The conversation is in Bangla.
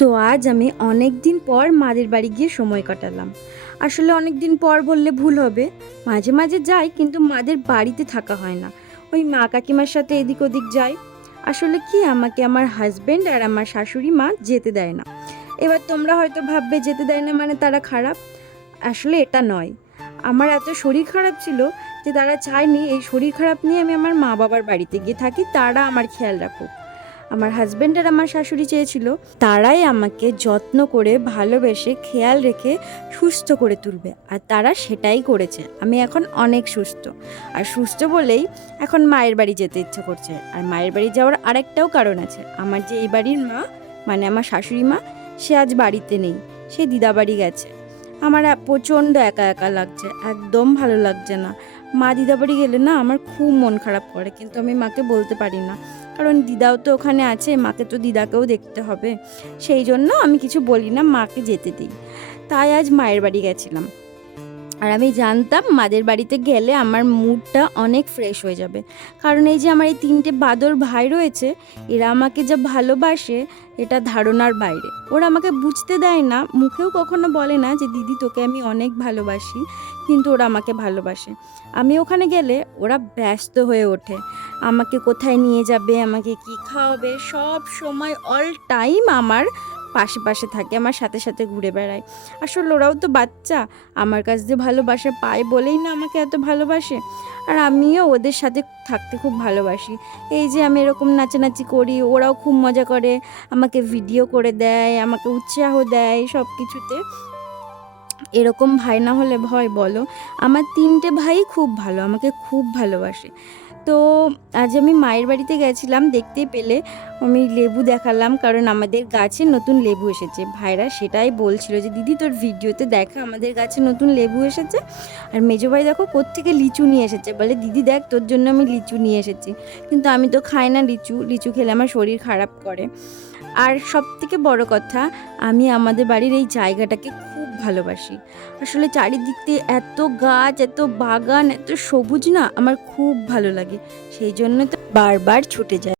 তো আজ আমি অনেক দিন পর মাদের বাড়ি গিয়ে সময় কাটালাম। আসলে অনেক দিন পর বললে ভুল হবে, মাঝে মাঝে যাই কিন্তু মাদের বাড়িতে থাকা হয় না। ওই মা কাকিমার সাথে এদিক ওদিক যাই। আসলে কি, আমাকে আমার হাজবেন্ড আর আমার শাশুড়ি মা যেতে দেয় না। এবার তোমরা হয়তো ভাববে যেতে দেয় না মানে তারা খারাপ। আসলে এটা নয়, আমার এত শরীর খারাপ ছিল যে তারা চায়নি এই শরীর খারাপ নিয়ে আমি আমার মা বাবার বাড়িতে গিয়ে থাকি, তারা আমার খেয়াল রাখুক। আমার হাজব্যান্ড আর আমার শাশুড়ি চেয়েছিল তারাই আমাকে যত্ন করে ভালোবেসে খেয়াল রেখে সুস্থ করে তুলবে, আর তারা সেটাই করেছে। আমি এখন অনেক সুস্থ, আর সুস্থ বলেই এখন মায়ের বাড়ি যেতে ইচ্ছে করছে। আর মায়ের বাড়ি যাওয়ার আরেকটাও কারণ আছে, আমার যে এই বাড়ির মা মানে আমার শাশুড়ি মা, সে আজ বাড়িতে নেই, সে দিদা বাড়ি গেছে। আমার প্রচণ্ড একা একা লাগছে, একদম ভালো লাগছে না। মা দিদা বাড়ি গেলে না আমার খুব মন খারাপ করে, কিন্তু আমি মাকে বলতে পারি না, কারণ দিদাও তো ওখানে আছে, মাকে তো দিদাকেও দেখতে হবে। সেই জন্য আমি কিছু বলি না, মাকে যেতে দিই। তাই আজ মায়ের বাড়ি গেছিলাম। আর আমি জানতাম মাদের বাড়িতে গেলে আমার মুডটা অনেক ফ্রেশ হয়ে যাবে, কারণ এই যে আমার এই 3টে বাঁদর ভাই রয়েছে, এরা আমাকে যা ভালোবাসে এটা ধারণার বাইরে। ওরা আমাকে বুঝতে দেয় না, মুখেও কখনো বলে না যে দিদি তোকে আমি অনেক ভালোবাসি, কিন্তু ওরা আমাকে ভালোবাসে। আমি ওখানে গেলে ওরা ব্যস্ত হয়ে ওঠে, আমাকে কোথায় নিয়ে যাবে, আমাকে কি খাওয়াবে, সব সময় অল টাইম আমার পাশে পাশে থাকে, আমার সাথে সাথে ঘুরে বেড়ায়। আসলে ওরাও তো বাচ্চা, আমার কাছ দিয়ে ভালোবাসা পায় বলেই না আমাকে এত ভালোবাসে। আর আমিও ওদের সাথে থাকতে খুব ভালোবাসি। এই যে আমি এরকম নাচানাচি করি, ওরাও খুব মজা করে, আমাকে ভিডিও করে দেয়, আমাকে উৎসাহ দেয় সব কিছুতে। এরকম ভাই না হলে ভয় বলো? আমার 3টে ভাই খুব ভালো, আমাকে খুব ভালোবাসে। তো আজ আমি মায়ের বাড়িতে গেছিলাম, দেখতেই পেলে আমি লেবু দেখালাম, কারণ আমাদের গাছে নতুন লেবু এসেছে। ভাইরা সেটাই বলছিল যে দিদি তোর ভিডিওতে দেখা আমাদের গাছে নতুন লেবু এসেছে। আর মেজো ভাই দেখো কোত্থেকে লিচু নিয়ে এসেছে, বলে দিদি দেখ তোর জন্য আমি লিচু নিয়ে এসেছি। কিন্তু আমি তো খাই না লিচু, লিচু খেলে আমার শরীর খারাপ করে। আর সবথেকে বড় কথা, আমি আমাদের বাড়ির এই জায়গাটাকে খুব ভালোবাসি। আসলে চারিদিক দিয়ে এত গাছ, এত বাগান, এত সবুজ না, আমার খুব ভালো লাগে। সেই জন্য তো বারবার ছুটে যাই।